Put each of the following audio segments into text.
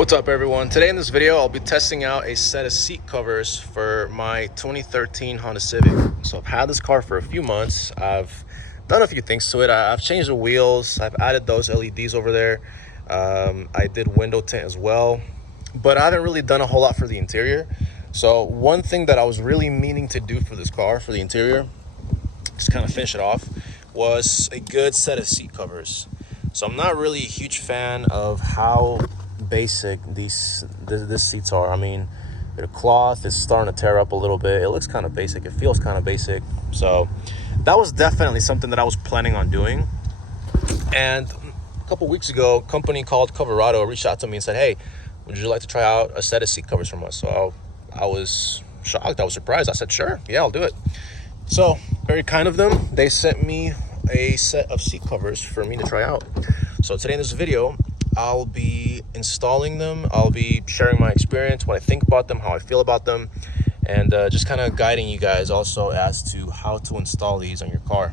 What's up, everyone? Today in this video I'll be testing out a set of seat covers for my 2013 Honda Civic. So I've had this car for a few months. I've done a few things to it. I've changed the wheels, I've added those LEDs over there. I did window tint as well, but I haven't really done a whole lot for the interior. So one thing that I was really meaning to do for this car, for the interior, just kind of finish it off, was a good set of seat covers. So I'm not really a huge fan of how basic these seats are. I mean, the cloth is starting to tear up a little bit. It looks kind of basic. It feels kind of basic. So that was definitely something that I was planning on doing. And a couple weeks ago, a company called Coverado reached out to me and said, "Hey, would you like to try out a set of seat covers from us?" So I was shocked. I was surprised. I said, "Sure, yeah, I'll do it." So very kind of them. They sent me a set of seat covers for me to try out. So today in this video, I'll be installing them. I'll be sharing my experience, what I think about them, how I feel about them, and just kind of guiding you guys also as to how to install these on your car.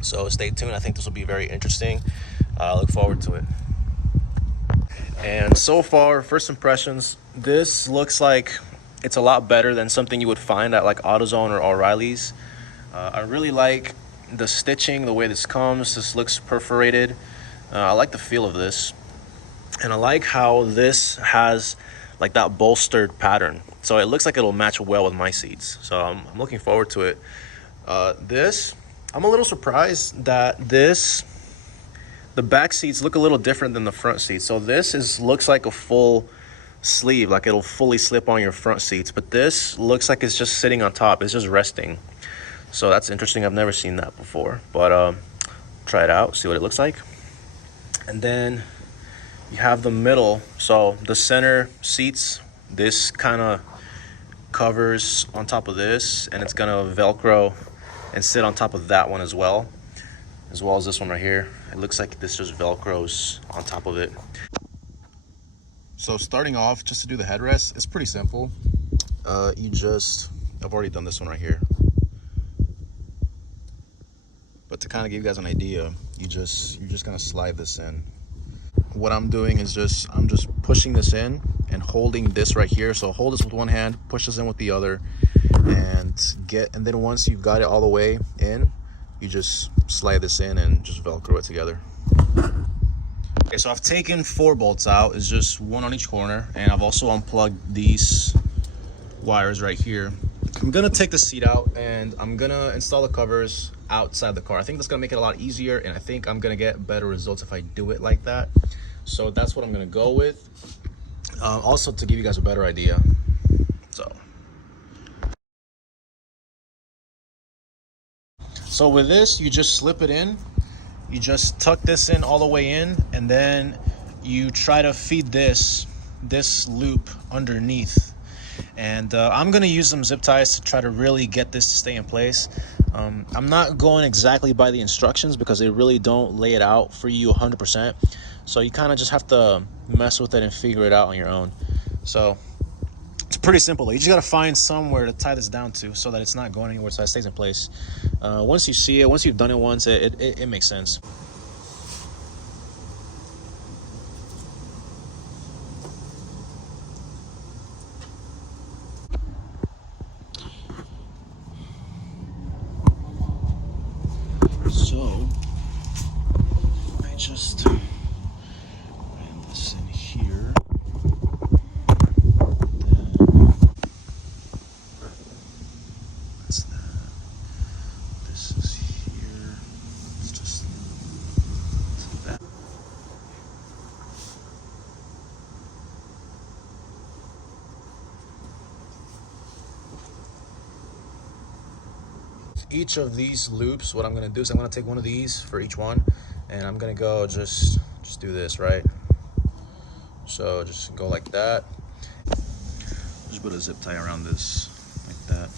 So stay tuned. I think this will be very interesting. I look forward to it. And so far, first impressions, this looks like it's a lot better than something you would find at like AutoZone or O'Reilly's. I really like the stitching, the way this comes. This looks perforated. I like the feel of this, and I like how this has like that bolstered pattern, so it looks like it'll match well with my seats. So I'm looking forward to it. I'm a little surprised that the back seats look a little different than the front seats. So this looks like a full sleeve, like it'll fully slip on your front seats, but this looks like it's just sitting on top. It's just resting. So that's interesting. I've never seen that before, but try it out, see what it looks like. And then you have the middle. So the center seats, this kind of covers on top of this, and it's gonna Velcro and sit on top of that one as well as this one right here. It looks like this just Velcros on top of it. So starting off, just to do the headrest, it's pretty simple. I've already done this one right here, but to kind of give you guys an idea, you're just gonna slide this in. What I'm doing is I'm just pushing this in and holding this right here. So hold this with one hand, push this in with the other, and then once you've got it all the way in, you just slide this in and just Velcro it together. Okay, so I've taken 4 bolts out. It's just one on each corner, and I've also unplugged these wires right here. I'm gonna take the seat out and I'm gonna install the covers outside the car. I think that's gonna make it a lot easier, and I think I'm gonna get better results if I do it like that. So that's what I'm gonna go with. Also to give you guys a better idea. So with this, you just slip it in. You just tuck this in all the way in, and then you try to feed this loop underneath. And I'm gonna use some zip ties to try to really get this to stay in place. I'm not going exactly by the instructions because they really don't lay it out for you 100%. So you kind of just have to mess with it and figure it out on your own. So it's pretty simple. You just gotta find somewhere to tie this down to so that it's not going anywhere, so it stays in place. Once you see it, once you've done it once, it makes sense. So I just ran this in here. That's that. This is here. It's just that. Each of these loops, what I'm gonna do is I'm gonna take one of these for each one, and I'm gonna go just do this, right? So just go like that. Just put a zip tie around this like that.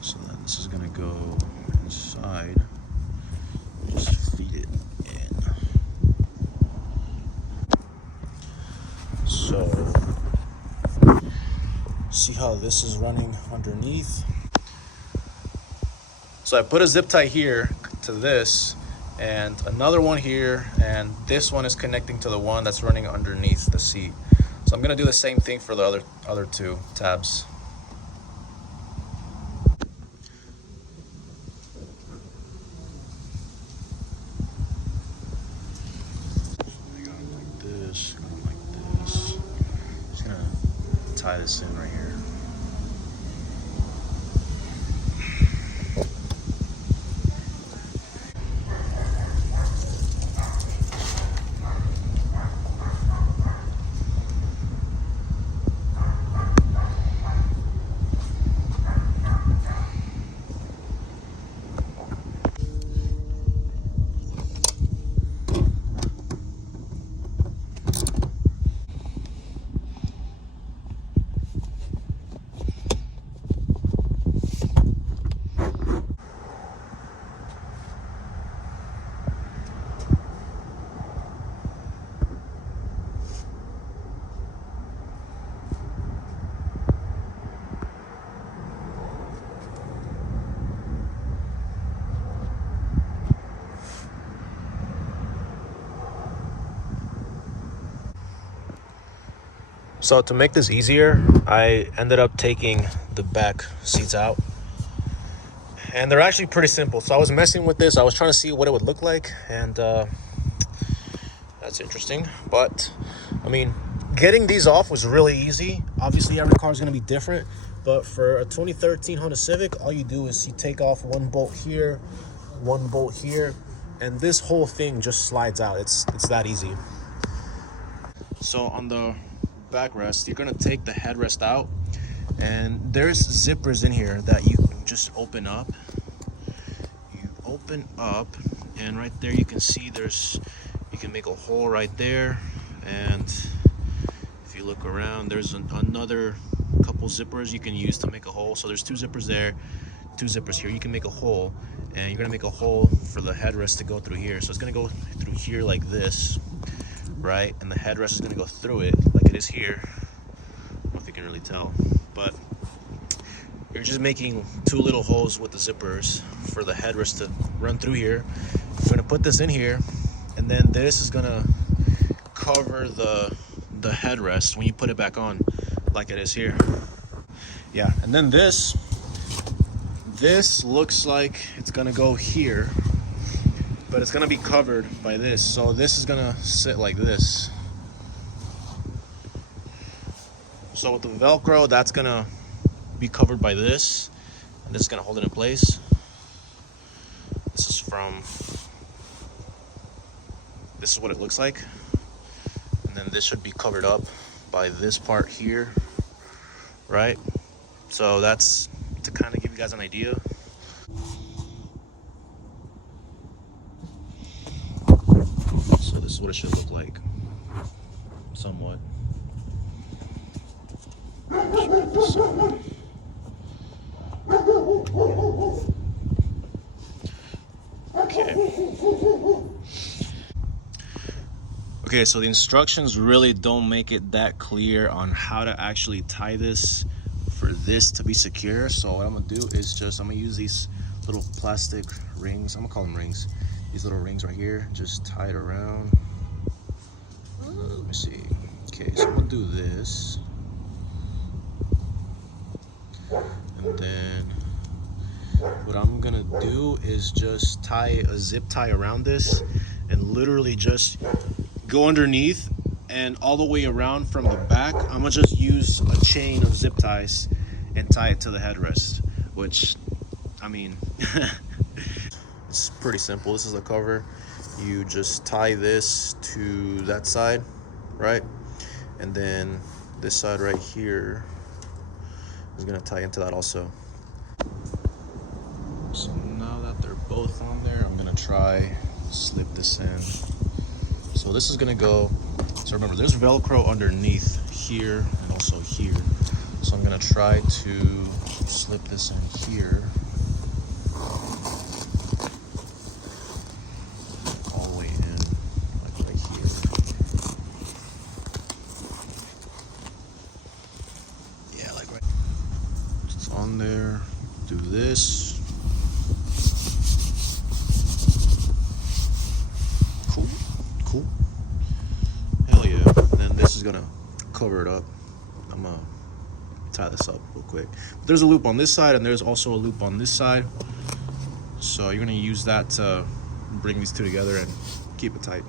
So then this is gonna go inside. Just feed it in. So see how this is running underneath. So I put a zip tie here to this, and another one here, and this one is connecting to the one that's running underneath the seat. So I'm gonna do the same thing for the other two tabs. I got them like this, got them like this. Just gonna tie this in right here. So to make this easier, I ended up taking the back seats out, and they're actually pretty simple. So I was messing with this. I was trying to see what it would look like, and that's interesting. But I mean, getting these off was really easy. Obviously, every car is going to be different, but for a 2013 Honda Civic, all you do is you take off one bolt here, one bolt here, and this whole thing just slides out. It's that easy. So on the backrest, you're gonna take the headrest out, and there's zippers in here that you can just open up. You open up, and right there you can see you can make a hole right there, and if you look around, there's another couple zippers you can use to make a hole. So there's two zippers there, two zippers here. You can make a hole, and you're gonna make a hole for the headrest to go through here. So it's gonna go through here like this, right? And the headrest is going to go through it like it is here. I don't know if you can really tell, but you're just making two little holes with the zippers for the headrest to run through here. You're going to put this in here, and then this is going to cover the headrest when you put it back on like it is here. Yeah, and then this looks like it's going to go here, but it's gonna be covered by this. So this is gonna sit like this. So with the Velcro, that's gonna be covered by this, and this is gonna hold it in place. This is what it looks like. And then this should be covered up by this part here, right? So that's to kind of give you guys an idea. So this is what it should look like, somewhat. Okay, so the instructions really don't make it that clear on how to actually tie this for this to be secure. So what I'm gonna do is I'm gonna use these little plastic rings. I'm gonna call them rings. These little rings right here, just tie it around. Let me see. Okay, so I'm gonna do this. And then what I'm gonna do is just tie a zip tie around this and literally just go underneath and all the way around from the back. I'm gonna just use a chain of zip ties and tie it to the headrest, which, I mean, it's pretty simple. This is a cover. You just tie this to that side, right? And then this side right here is gonna tie into that also. So now that they're both on there, I'm gonna try slip this in. So this is gonna go, so remember there's Velcro underneath here and also here. So I'm gonna try to slip this in here. All the way in, like right here. Yeah, like right. It's on there, do this. is gonna cover it up. I'm gonna tie this up real quick. There's a loop on this side and there's also a loop on this side. So you're gonna use that to bring these two together and keep it tight.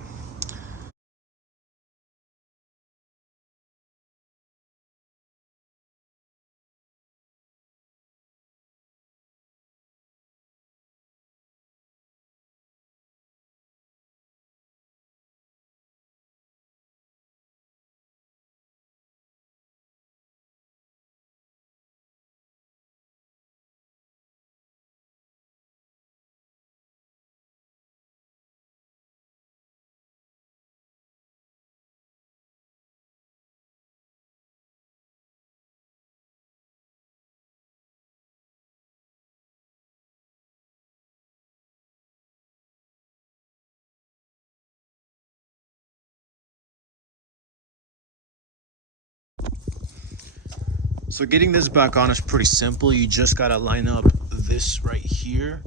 So getting this back on is pretty simple. You just gotta line up this right here,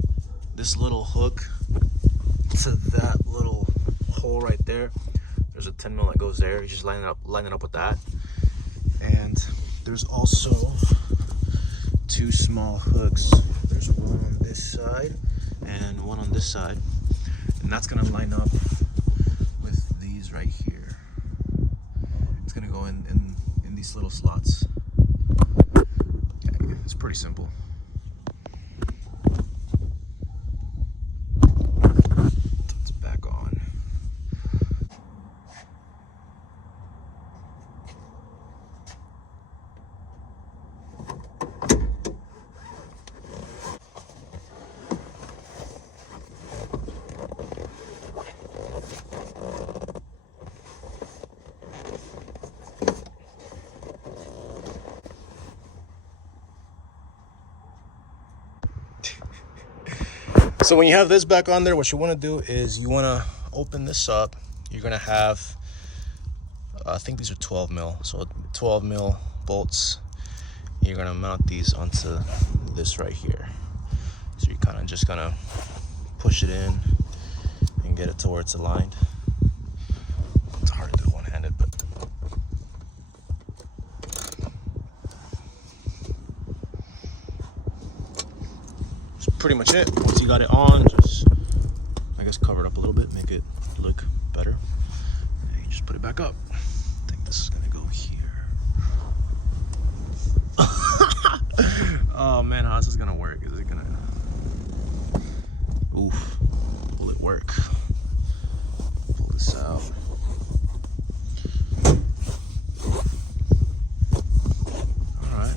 this little hook to that little hole right there. There's a 10 mil that goes there. You just line it up with that. And there's also two small hooks. There's one on this side and one on this side. And that's gonna line up with these right here. It's gonna go in these little slots. Yeah, it's pretty simple. It's back on. So when you have this back on there, what you want to do is you want to open this up. You're going to have, I think these are 12 mil. So 12 mil bolts. You're going to mount these onto this right here. So you're kind of just going to push it in and get it to where it's aligned. It's hard to do one-handed, but pretty much it. Once you got it on, just I guess cover it up a little bit, make it look better, and you just put it back up. I think this is gonna go here. Oh man, how is this gonna work? Is it gonna, oof, will it work? Pull this out. All right.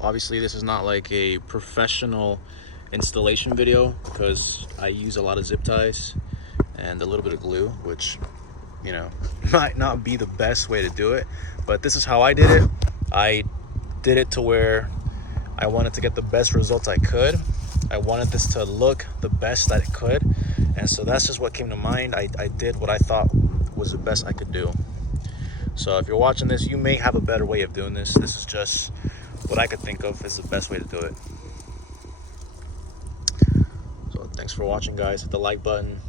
Obviously this is not like a professional installation video because I use a lot of zip ties and a little bit of glue, which, you know, might not be the best way to do it, but this is how I did it. I did it to where I wanted to get the best results I could. I wanted this to look the best that it could, and so that's just what came to mind. I did what I thought was the best I could do. So if you're watching this, you may have a better way of doing this. This is just what I could think of is the best way to do it. So thanks for watching, guys. Hit the like button.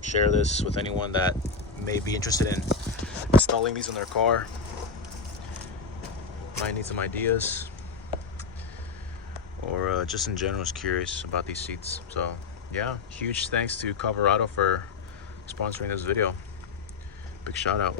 Share this with anyone that may be interested in installing these in their car. Might need some ideas, or just in general is curious about these seats. So yeah, huge thanks to Coverado for sponsoring this video. Big shout out.